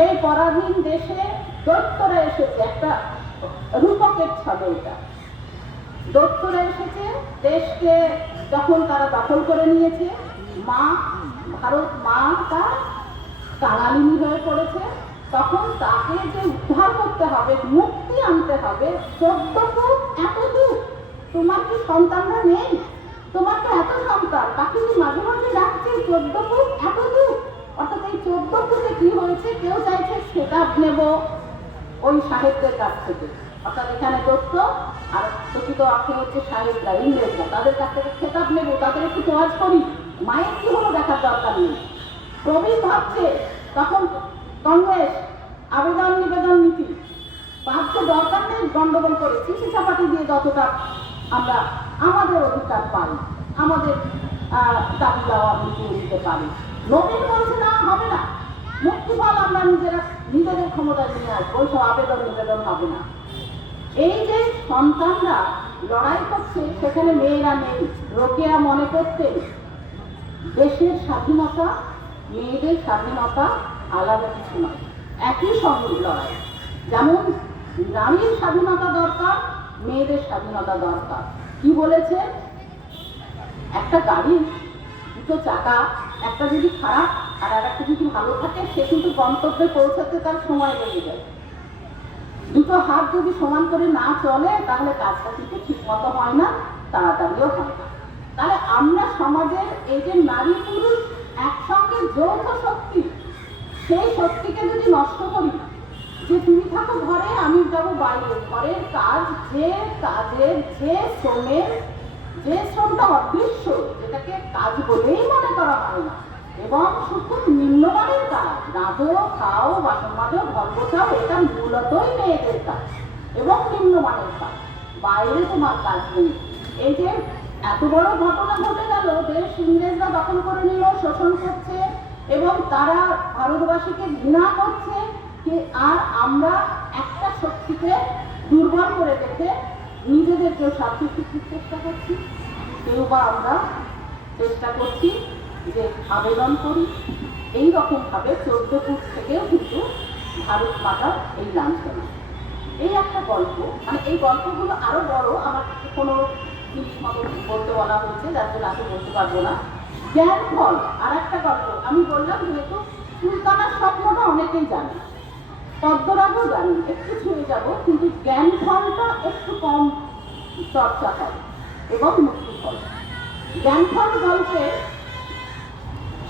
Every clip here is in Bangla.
সেই পরাধীন দেশে দৈত্যরা এসেছে, একটা রূপকের ছলে এটা। দৈত্যরা এসেছে, দেশকে যখন তারা দখল করে নিয়েছে, ভারত মাটা কাঙালিনী হয়ে পড়েছে, তখন তাকে যে উদ্ধার করতে হবে, মুক্তি আনতে হবে। 14 ফুট এত দূর, তোমার কি সন্তানরা নেই? তোমার তো এত সন্তান, তাকে মাঝে মাঝে ডাকছে 14 ফুট এত দূর। অর্থাৎ এই 14 ফুটে কি হয়েছে, কেউ চাইছে খেতাব নেব ওই সাহেবদের কাছ থেকে। অর্থাৎ এখানে দত্ত আর প্রকৃত অর্থে হচ্ছে সাহেবরা, ইংরেজরা, তাদের কাছ থেকে খেতাব নেব, তাদের একটু তোয়াজ করি, মায়ের কি হলো দেখার দরকার নেই। প্রবীণ ভাবছে তখন কংগ্রেস আবেদন নিবেদন নীতি ভাবছে দরকার নেই, গন্ডগোল করে চিঠি চাপাটি দিয়ে যতটা আমরা আমাদের অধিকার পাই, আমাদের দাবি দেওয়া মিটিয়ে দিতে পারি। নবীন বলছে না, হবে না, মুক্তিফল আমরা নিজেদের ক্ষমতায় নিয়ে আসবো, ওইসব আবেদন নিবেদন হবে না। এই যে সন্তানরা লড়াই করছে, সেখানে মেয়েরা নেই। রোকেয়া মনে করতেন দেশের স্বাধীনতা, মেয়েদের স্বাধীনতা আলাদা কিছু নয়, একই সঙ্গে লড়াই। যেমন নারীর স্বাধীনতা দরকার, মেয়েদের স্বাধীনতা দরকার। কি বলেছে, একটা গাড়ির দুটো চাকা, একটা যদি খারাপ আর একটা যদি ভালো থাকে, সে কিন্তু গন্তব্যে পৌঁছাতে তার সময় লেগে যায়। দুটো হাত যদি সমান করে না চলে, তাহলে কাজটা কিন্তু ঠিক মতো হয় না, তাড়াতাড়িও হয় না। তাহলে আমরা সমাজের এই যে নারী পুরুষ একসঙ্গে যৌথ শক্তি, সেই শক্তিকে যদি নষ্ট করি, যে তুমি থাকো ঘরে, আমি যাবো বাইরে, ঘরের কাজ, যে কাজের যে শ্রমটা অদৃশ্য, যেটাকে কাজ বলেই মনে করা হয় না, এবং শুধু নিম্নমানের কাজ, রাঁধো, খাও, বাসন মাজো, ঘর গোছাও, এটা মূলতই মেয়েদের কাজ এবং নিম্নমানের কাজ, বাইরে তোমার কাজ নেই। এই যে এত বড় ঘটনা ঘটে গেল, দেশ ইংরেজরা দখল করে নিল, শোষণ করছে এবং তারা ভারতবাসীকে ঘৃণা করছে, আর আমরা একটা শক্তিকে দুর্বল করে রেখে নিজেদেরকেও স্বার্থ সিদ্ধির চেষ্টা করছি। কেউ বা আমরা চেষ্টা করছি যে আবেদন করি। এইরকম ভাবে 14 ফুট থেকেও কিন্তু ভারত মাতার এই লাঞ্ছনা, এই একটা গল্প। মানে এই গল্পগুলো আরো বড়, আমার কোনো জিনিস মতো বলতে বলা হয়েছে, যার জন্য আগে বলতে পারবো না। জ্ঞান ফল আর একটা গল্প আমি বললাম, যেহেতু সুলতানার স্বপ্নটা অনেকেই জানে, পদ্মরাজও জানি, একটু ছুঁয়ে যাব, কিন্তু জ্ঞান ফলটা একটু কম চর্চা হয়, এবং মুক্তি ফল। জ্ঞান ফল গল্পে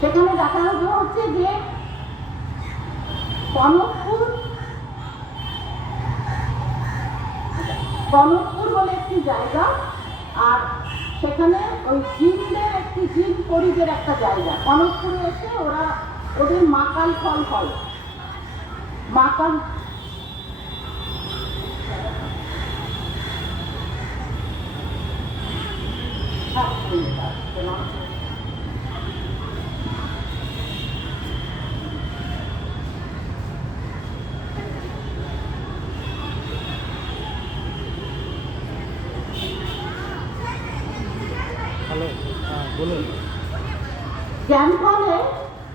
সেখানে দেখা হচ্ছে যে কনকপুর বলে একটি জায়গা, আর সেখানে ওই জিনদের একটি জিন পরিদের একটা জায়গা। কনকপুরে এসে ওদের মাকাল ফল হয়, মাকাল জ্ঞানফলে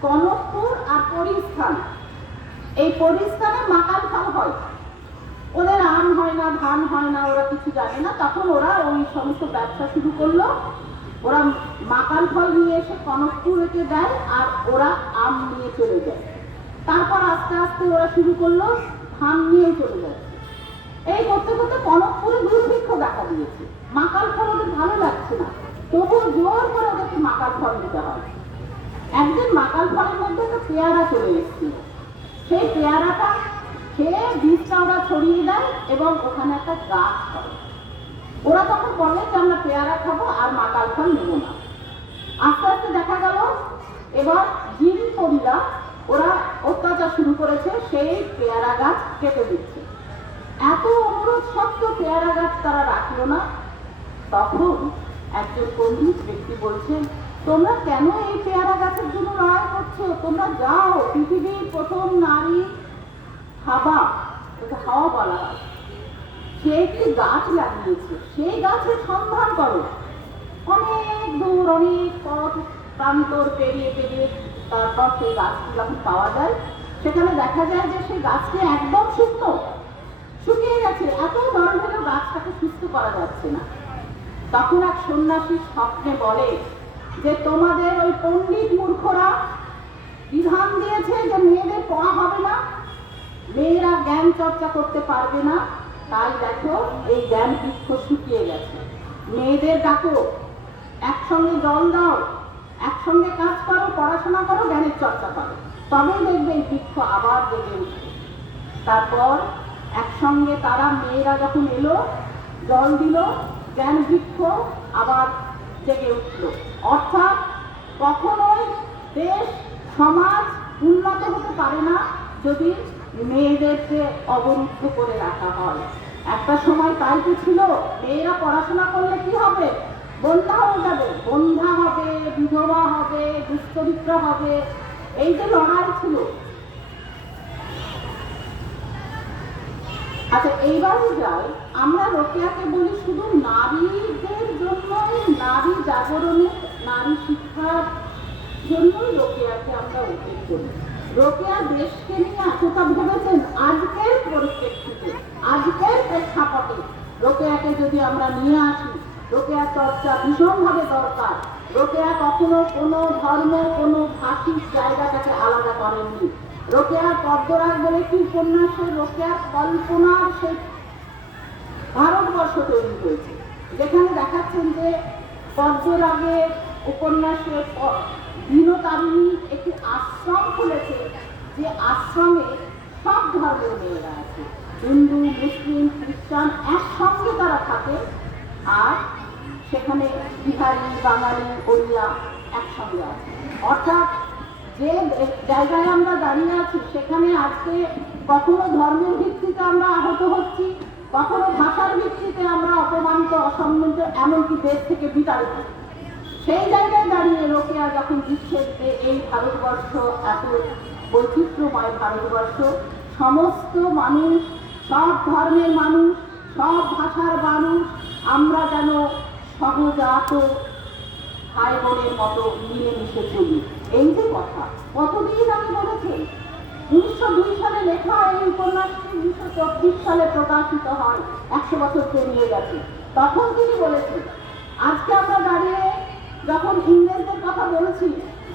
কনকপুর আর পরিস্থান, এই পরিস্থানে মাকাল ফল হয়। ওদের আম হয় না, ধান হয় না, ওরা কিছু জানে না। তখন ওরা ওই সমস্ত ব্যবসা শুরু করলো। ওরা মাকাল ফল নিয়ে এসে কনকপুরকে দেয়, আর ওরা আম নিয়ে চলে যায়। তারপর আস্তে আস্তে ওরা শুরু করলো ধান নিয়ে চলে যাচ্ছে। এই করতে করতে কনকপুরে দুর্ভিক্ষ দেখা দিয়েছে। মাকাল ফল ওদের ভালো লাগছে না, তবুও জোর করে ওদেরকে মাকাল ফল দিতে হয়। একদিন মাকাল ফলের মধ্যে একটা পেয়ারা চলে এসেছিল। সেই পেয়ারাটা খেয়ে বীজটা ওরা ছড়িয়ে দেয় এবং ওখানে একটা গাছ হয়। ওরা তখন বলে যে আমরা পেয়ারা খাবো আর মাকাল ফল নেব না। আস্তে আস্তে দেখা গেল এবার জিন পরিরা ওরা অত্যাচার শুরু করেছে, সেই পেয়ারা গাছ কেটে দিচ্ছে। এত অনুরোধ সত্ত্বেও পেয়ারা গাছ তারা রাখলো না। তখন একজন পণ্ডিত ব্যক্তি বলছেন, তোমরা কেন এই পেয়ারা গাছের জন্য লড়াই করছো? তোমরা যাও, পৃথিবীর প্রথম নারী হাওয়া, হাওয়া বলা হয়, সে একটি গাছ লাগিয়েছে, সেই গাছের সন্ধান করো। অনেক দূর, অনেক পথ প্রান্তর পেরিয়ে পেরিয়ে তারপর সেই গাছটি যখন পাওয়া যায়, সেখানে দেখা যায় যে সেই গাছটি একদম শুকনো, শুকিয়ে গেছে, এত গরম হলেও গাছটাকে সুস্থ করা যাচ্ছে না। তখন এক সন্ন্যাসী স্বপ্নে বলে যে তোমাদের ওই পণ্ডিত মূর্খরা বিধান দিয়েছে যে মেয়েদের পড়া হবে না, মেয়েরা জ্ঞান চর্চা করতে পারবে না, তাই দেখো এই জ্ঞান বৃক্ষ শুকিয়ে গেছে। মেয়েদের ডাকো, একসঙ্গে জল দাও, একসঙ্গে কাজ করো, পড়াশোনা করো, জ্ঞানের চর্চা করো, তবেই দেখবে এই বৃক্ষ আবার জেগে উঠবে। তারপর একসঙ্গে তারা মেয়েরা যখন এলো, জল দিল, জ্ঞান বৃক্ষ আবার জেগে উঠল। অর্থাৎ কখনোই দেশ সমাজ উন্নত হতে পারে না যদি মেয়েদেরকে অবরুদ্ধ করে রাখা হয়। একটা সময় তাই তো ছিল, মেয়েরা পড়াশোনা করলে কি হবে, বন্ধা হয়ে যাবে, বন্ধা হবে, বিধবা হবে, দুশ্চরিত্র হবে, এই যে লড়াই ছিল। আচ্ছা, এইবারও যাই, আমরা রোকেয়াকে বলি শুধু নারীদের জন্যই, নারী জাগরণে, নারী শিক্ষার জন্যই রোকেয়াকে আমরা উল্লেখ করি। রোকেয়া দেশকে নিয়ে এতটা ভেবেছেন, আজকের পরিপ্রেক্ষিতে, আজকের প্রেক্ষাপটে রোকেয়াকে যদি আমরা নিয়ে আসি, রোকেয়া চর্চা ভীষণভাবে দরকার। রোকেয়া কখনো কোনো ধর্ম, কোনো ভাষিক জায়গাটাকে আলাদা করেননি। রোকেয়ার পদ্মরাগ বলে কি উপন্যাসে রোকেয়ার কল্পনার সেই ভারতবর্ষ তৈরি হয়েছে, যেখানে দেখাচ্ছেন যে পদ্মরাগের উপন্যাসে দীনতারিণী একটি আশ্রম খুলেছে, যে আশ্রমে সব ধর্মের মেয়েরা আছে, হিন্দু, মুসলিম, খ্রিস্টান একসঙ্গে তারা থাকে, আর সেখানে বিহারি, বাঙালি, ওড়িয়া একসঙ্গে আছে। অর্থাৎ যে জায়গায় আমরা দাঁড়িয়ে আছি সেখানে আজকে কখনো ধর্মের ভিত্তিতে আমরা আহত হচ্ছি, কখনো ভাষার ভিত্তিতে আমরা অপমানিত, অসম্মানিত, এমনকি দেশ থেকে বিতাড়িত। সেই জায়গায় দাঁড়িয়ে রোকেয়া যখন দিচ্ছেন যে এই ভারতবর্ষ এত বৈচিত্র্যময় ভারতবর্ষ, সমস্ত মানুষ, সব ধর্মের মানুষ, সব ভাষার মানুষ, আমরা যেন সহজাত ভাই বোনের মতো মিলেমিশে চলি, এই যে কথা কতদিন আগে বলেছেন। 1902 সালে লেখা এই উপন্যাসটি 1924 সালে প্রকাশিত হয়, 100 বছর পেরিয়ে গেছে। তখন তিনি বলেছেন, আজকে আমরা দাঁড়িয়ে যখন ইংরেজদের কথা বলেছি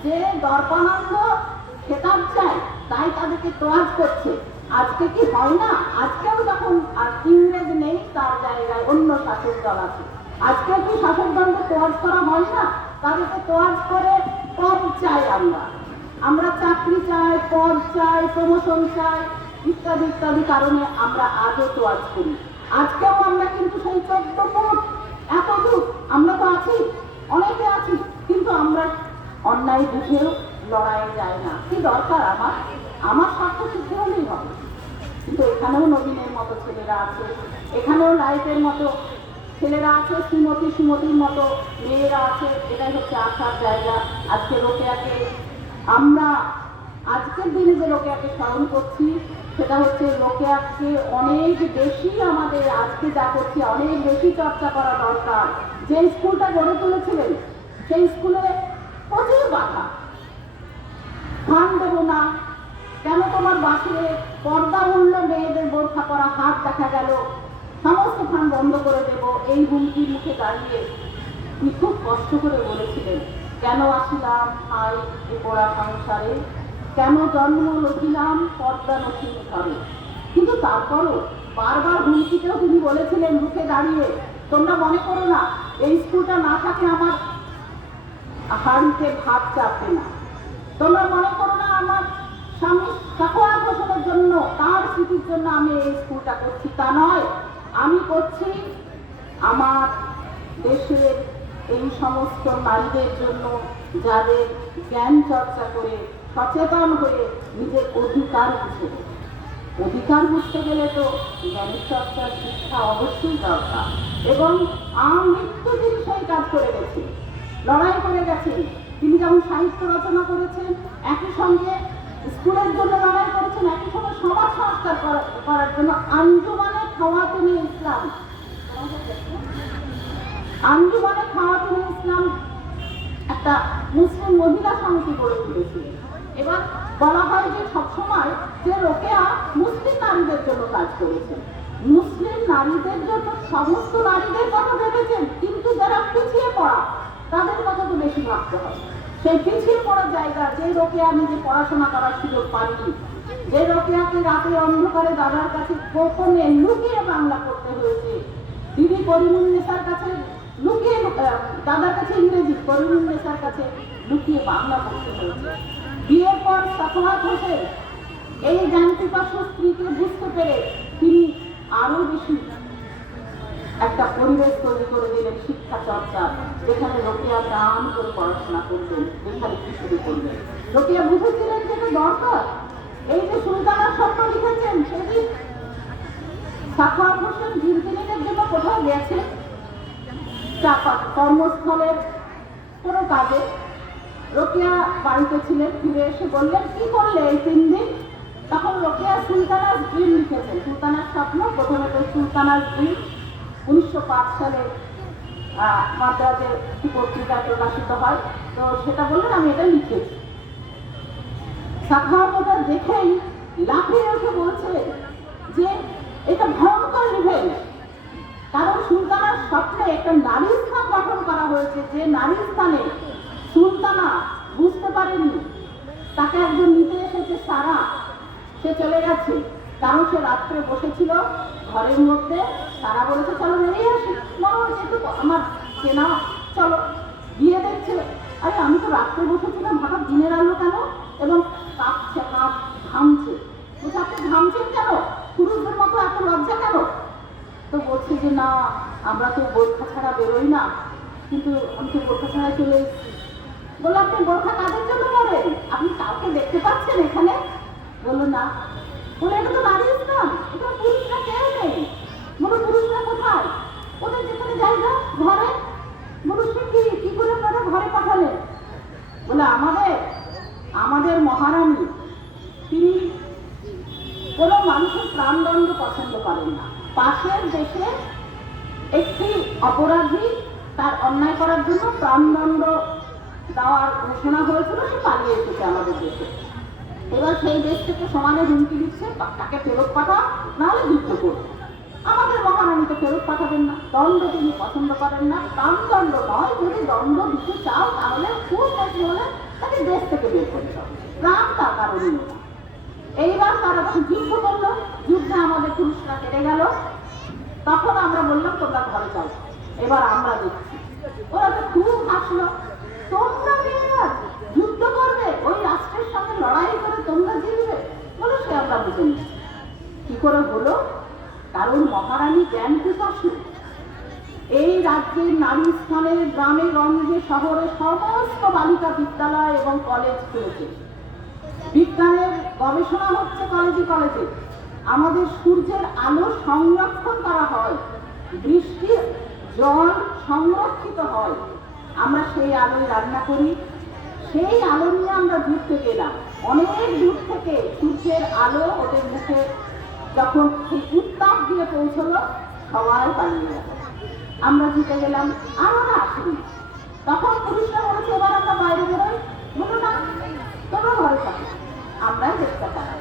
যে দর্পণাঙ্গ খেতাব চাই, তাই তাদেরকে তোয়াজ করছে, আজকে কি হয় না? আজকেও যখন আর ইংরেজ নেই, তার জায়গায় অন্য শাসক দল আছে, আজকেও কি শাসক দলকে তোয়াজ করা হয় না? তাদেরকে তোয়াজ করে পদ চাই, আমরা চাকরি চাই, পদ চাই, প্রমোশন চাই, ইত্যাদি ইত্যাদি কারণে আমরা আজও তোয়াজ করি। আজকেও আমরা কিন্তু সেই 14 ফুট এত দূর আমরা তো আছি, অনেকে আছি, কিন্তু আমরা অন্যায় বুঝেও লড়াই যায় না। কি দরকার আমার স্বার্থ সিদ্ধি হলেই হবে। কিন্তু এখানেও নবীনের মতো ছেলেরা আছে, এখানেও লাইফের মতো ছেলেরা আছে, সুমতির মতো মেয়েরা আছে। এটাই হচ্ছে আসার জায়গা। আজকে রোকেয়াকে আমরা আজকের দিনে যে রোকেয়াকে স্মরণ করছি, সেটা হচ্ছে রোকেয়াকে অনেক বেশি আমাদের আজকে যা করছি অনেক বেশি চর্চা করা দরকার। যে স্কুলটা গড়ে তুলেছিলেন সেই স্কুলে প্রচুর বাধা, ফান দেবো না, কেন তোমার বাসে পর্দা উঠল, মেয়েদের বোরখা পরা হাত দেখা গেল, সমস্ত ফান বন্ধ করে দেব, এই হুমকির মুখে দাঁড়িয়ে তিনি খুব কষ্ট করে বলেছিলেন, কেন আসিলাম হাই এ পোড়া সংসারে, কেন জন্ম লছিলাম পর্দা নথিন ঘরে। কিন্তু তারপরও বারবার হুমকিতেও তিনি বলেছিলেন মুখে দাঁড়িয়ে, তোমরা মনে করো না এই স্কুলটা না থাকে আমার হাড়িতে ভাত চাপবে না, তোমরা মনে করো না আমার স্বামী সাকোয়া ঘোষণের জন্য, তার স্মৃতির জন্য আমি এই স্কুলটা করছি, তা নয়, আমি করছি আমার দেশের এই সমস্ত নারীদের জন্য, যাদের জ্ঞান চর্চা করে সচেতন হয়ে নিজের অধিকার বুঝে। অধিকার বুঝতে গেলে তো জ্ঞানের চর্চার শিক্ষা অবশ্যই দরকার। এবং আমৃত্যু তিনি সেই কাজ করে গেছেন, লড়াই করে গেছেন। তিনি যেমন সাহিত্য রচনা করেছেন, একই সঙ্গে স্কুলের জন্য লড়াই করেছেন, একই সঙ্গে সমাজ সংস্কার করার জন্য আঞ্জুমানে খাওয়াতুনে ইসলাম, আঞ্জুমানে খাওয়াতুনে ইসলাম একটা মুসলিম মহিলা সমিতি গড়ে তুলেছিলেন। এবার বলা হয় যে সবসময় নারীদের জন্য কাজ করেছেন, মুসলিম নারীদের জন্য সমস্ত নারীদের কথা ভেবেছেন, কিন্তু যারা পিছিয়ে পড়া তাদের কথা তো বেশি ভাবতে হবে। সেই পিছিয়ে পড়া জায়গা, যে রোকেয়া নিজে পড়াশোনা করার সুযোগ পায়নি, যে রোকেয়াকে রাতে অন্ধকারে দাদার কাছে গোপনে লুকিয়ে বাংলা পড়তে হয়েছে, দিদি করিমুন্নেসার কাছে লুকিয়ে, দাদার কাছে ইংরেজি, করিমুন্নেসার কাছে লুকিয়ে বাংলা পড়তে হয়েছে। বিয়ের পর সাফওয়াত হোসেন এই জ্ঞানপিপাসু স্ত্রীকে বুঝতে পেরে তিনি আরো বেশি একটা পরিবেশ তৈরি করে দিলেন শিক্ষা চর্চা, যেখানে রোকেয়া প্রাণ করে পড়াশোনা করবেন, যেখানে কিশোরী করবেন। রোকেয়া বুঝেছিলেন যেটা দরকার। এই যে সুলতানার স্বপ্ন লিখেছেন, সেদিন সাফওয়াত হোসেন দীর্ঘদিনের জন্য কোথাও গেছে চাপা কর্মস্থলের কোনো কাজে, রোকেয়া বাড়িতে ছিলেন, ফিরে এসে বললেন কি করলে এই 3 দিন? তখন রোকেয়া সুলতানার ড্রিম লিখেছেন, সুলতানার স্বপ্ন। প্রথমে তো সুলতানার ড্রিম 1905 সালে মাদ্রাজে একটি পত্রিকায় প্রকাশিত হয়, তো সেটা বললেন আমি এটা লিখেছি। সাফওয়াত ওটা দেখেই লাফিয়ে উঠে বলছে যে এটা ভয়ঙ্কর ইভেন্ট, কারণ সুলতানার স্বপ্নে একটা নারী স্থান গঠন করা হয়েছে, যে নারী স্থানে সুলতানা বুঝতে পারেনি, তাকে একজন নিতে এসেছে সারা, সে চলে গেছে, কারণ সে রাত্রে বসেছিল ঘরের মধ্যে। সারা বলেছে চলো বেরিয়ে আসি, মনে হচ্ছে একটু আমার চেনা, চলো। গিয়ে দেখছে আরে আমি তো রাত্রে বসেছিলাম, হঠাৎ দিনের আলো কেন, এবং কাঁপছে, হাত ঘামছে। বলছে আপনি ঘামছেন কেন, পুরুষদের মতো এত লজ্জা কেন? তো বলছে যে না, আমরা তো বোরখা ছাড়া বেরোই না, কিন্তু আমি তো বোরখা ছাড়া চলে এসেছি। বললো আপনি বোরখা কাদের জন্য পরেন, আপনি কাউকে দেখতে পাচ্ছেন এখানে? বললো না। বলে এটা তো নারী স্থান, এটা পুরুষরা কেউ নেই। বলো পুরুষরা কোথায়? ওদের যেখানে জায়গা ঘরে। পুরুষরা কি করে আপনারা ঘরে পাঠালেন? বলে আমাদের মহারানী তিনি কোনো মানুষের প্রাণদণ্ড পছন্দ করেন না। পাশের দেশে একটি অপরাধী তার অন্যায় করার জন্য প্রাণদণ্ড দেওয়ার ঘোষণা হয়েছিল, সে পালিয়ে এসেছে আমাদের দেশে। এবার সেই দেশ থেকে সমানে হুমকি দিচ্ছে তাকে ফেরত পাঠা, নাহলে যুদ্ধ করবে। আমাদের মহারানীকে ফেরত পাঠাবেন না, দণ্ড তিনি পছন্দ করেন না, প্রাণদণ্ড নয়, যদি দণ্ড দিতে চাও তাহলে খুব বেশি হলে তাকে দেশ থেকে বের করতে হবে, প্রাণ তার কারণে না। এইবার তারা যখন যুদ্ধ করলো, যুদ্ধে আমাদের পুরুষরা হেরে গেল, তখন আমরা বললাম তোমরা ঘরে যাও, এবার আমরা দেখছি। ওরা তো খুব হাসলো, তোমরা মেয়েরা যুদ্ধ করবে, ওই রাষ্ট্রের সঙ্গে লড়াই করে তোমরা জিতবে? বলো সে আমরা বুঝে নিচ্ছি। কি করে হলো? কারণ মহারানী জ্ঞান পিপাসু। এই রাজ্যের নারী স্থানে গ্রামে গঞ্জে শহরে সমস্ত বালিকা বিদ্যালয় এবং কলেজ খুলেছে, বিজ্ঞানের গবেষণা হচ্ছে কলেজে কলেজে, আমাদের সূর্যের আলো সংরক্ষণ করা হয়, বৃষ্টির জল সংরক্ষিত হয়, আমরা সেই আলোয় রান্না করি। সেই আলো নিয়ে আমরা ঘুরতে গেলাম, অনেক দূর থেকে সূর্যের আলো ওদের মুখে যখন সেই উত্তাপ দিয়ে পৌঁছলো, সবাই পালিয়ে গেল। আমরা জিতে গেলাম, আর ওরা আসেনি। তখন পুরুষরা বলেছে এবার আমরা বাইরে বেরোই। বলো না, তোমরা ঘরে থাকো, আমরাই চেষ্টা চালাই।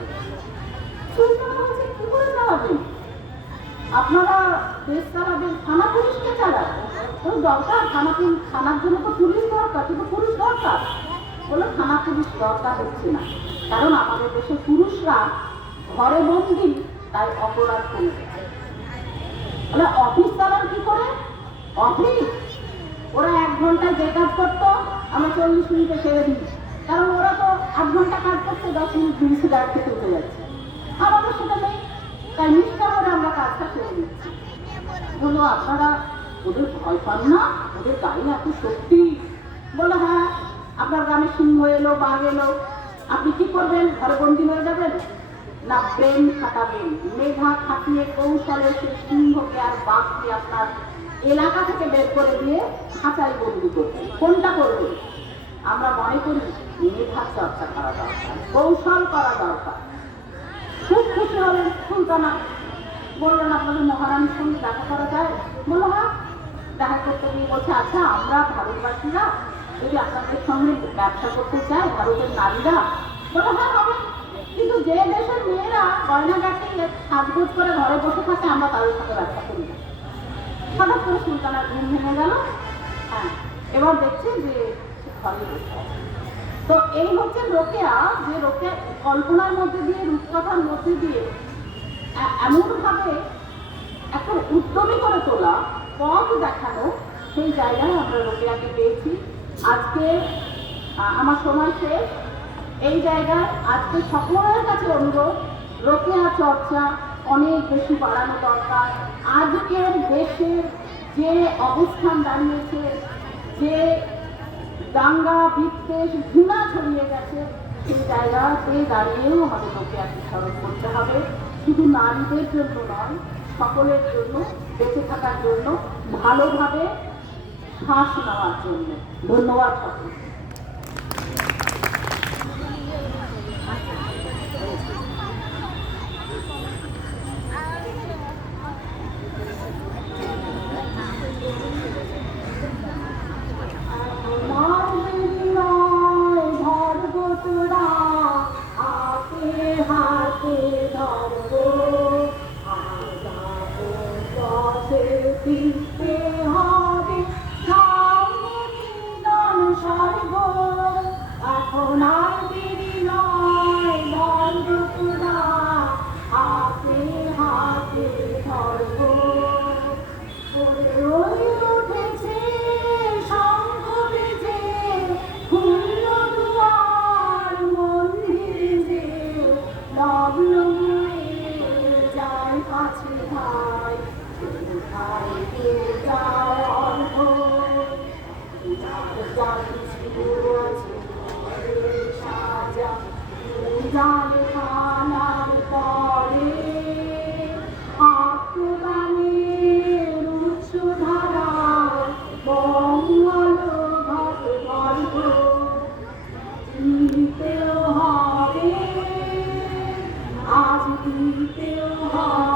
সুলতানা বলছে কি করে চালাবেন আপনারা? দেশ চালাবেন, থানা পুলিশকে চালান, তো দরকার থানার জন্য তো পুলিশ দরকার, কিন্তু পুলিশ দরকার। বলে থানা পুলিশ দরকার হচ্ছে না, কারণ আমাদের দেশে পুরুষরা ঘরে বন্দি, তাই অপরাধ করে। বলে অফিস চালান কি করে? অফিস ওরা 1 ঘন্টায় যে কাজ করতো আমরা 40 মিনিটে সেরে দিই, কারণ ওরা তো 8 ঘন্টা কাজ করছে, 10 মিনিট পুলিশে গাড়ি থেকে উঠে যাচ্ছে। আমাদের সেটা নেই, তাই নিষ্ঠা করে আমরা কাজটা সেরে দিচ্ছি। বলো আপনারা ওদের ভয় পান না? ওদের গায়ে এত শক্তি। বলে হ্যাঁ, আপনার গ্রামে সিংহ এলো, বাঘ এলো, আপনি কি করবেন? ঘরে বন্দি হয়ে যাবেন? না, ব্রেন খাটাবেন, মেধা খাটিয়ে কৌশলে সে সিংহকে আর বাঘকে আপনার এলাকা থেকে বের করে দিয়ে খাঁচায় বন্দি করবেন। কোনটা করবেন? আমরা মনে করি মেধা চর্চা করা দরকার, কৌশল করা দরকার। খুব খুশি হলেন সুলতানা, বললেন আপনাদের মহারানীর সঙ্গে দেখা করা যায়? বললো হ্যাঁ। দেখা করতে গিয়ে বলছে আচ্ছা আমরা ভারতবাসীরা যদি আপনাদের সঙ্গে ব্যবসা করতে চাই, ভারতের নারীরা? বলো হ্যাঁ হবে, কিন্তু যে দেশের মেয়েরা গয়নাগাটি সাজগোজ করে ঘরে বসে থাকে আমরা তাদের সাথে ব্যবসা করি না। হঠাৎ করে সুলতানার ঘুম ভেঙে গেল, হ্যাঁ এবার দেখছে যে ঘরে বসে আছে। তো এই হচ্ছে রোকেয়া, যে রোকেয়া কল্পনার মধ্যে দিয়ে, রূপকথার মধ্যে দিয়ে এমনভাবে একটা উদ্যমী করে তোলা, পথ দেখানো, সেই জায়গায় আমরা রোকেয়াকে পেয়েছি। আজকে আমার সময় শেষ। এই জায়গায় আজকে সকলের কাছে অনুরোধ, রোকেয়া চর্চা অনেক বেশি বাড়ানো দরকার। আজকের দেশের যে অবস্থান দাঁড়িয়েছে, যে দাঙ্গা বিদ্বেষ ঘৃণা ছড়িয়ে গেছে, সেই জায়গাতে দাঁড়িয়েও আমাদের রোকেয়াকে স্মরণ করতে হবে। শুধু নারীদের জন্য নয়, সকলের জন্য, বেঁচে থাকার জন্য, ভালোভাবে শ্বাস নেওয়ার জন্য। ধন্যবাদ সকলকে। এখন আর দেরি নয়, বন্ধুরা হাতে হাতে ধরব। ওই উঠেছে শঙ্খ বেজে, খুলল দুয়ার মন্দির যে, লগ্ন হয়ে যায় কাছে ভাই, কোথায় কে যায় অর্ঘ, যা কিছু আছে সাজা জাল খানার পরে, আত্মদানের উচ্চ ধারা মঙ্গল ঘট গর্ভ দিতেও হবে, আজ দিতেও হবে।